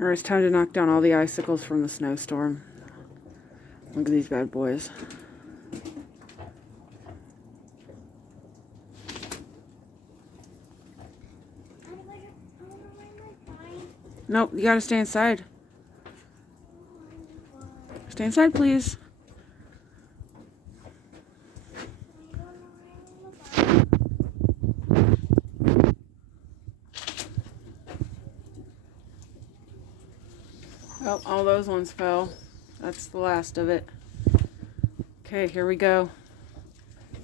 Alright, it's time to knock down all the icicles from the snowstorm. Look at these bad boys. Nope, you gotta stay inside. Stay inside, please. Oh, all those ones fell. That's the last of it. Okay, here we go.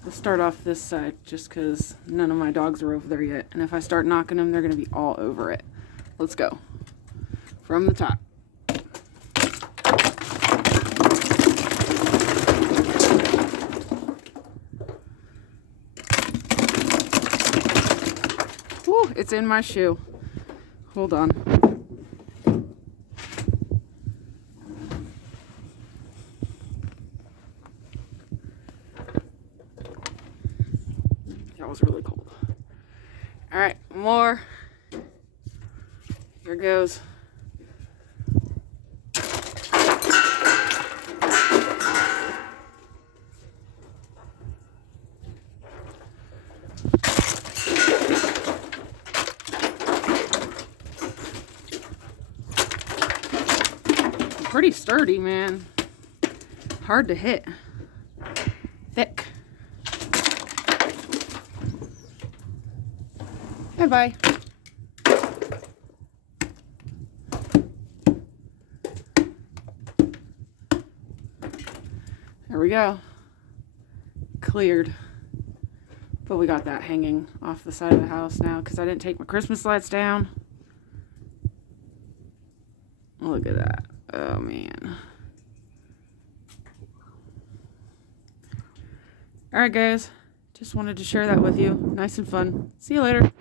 Let's start off this side just because none of my dogs are over there yet. And if I start knocking them, they're going to be all over it. Let's go. From the top. Whew, it's in my shoe. Hold on. That was really cold. All right, more. Here goes. Pretty sturdy, man. Hard to hit. Thick. Bye-bye. There we go. Cleared. But we got that hanging off the side of the house now because I didn't take my Christmas lights down. Look at that. Oh, man. Alright, guys. Just wanted to share that with you. Nice and fun. See you later.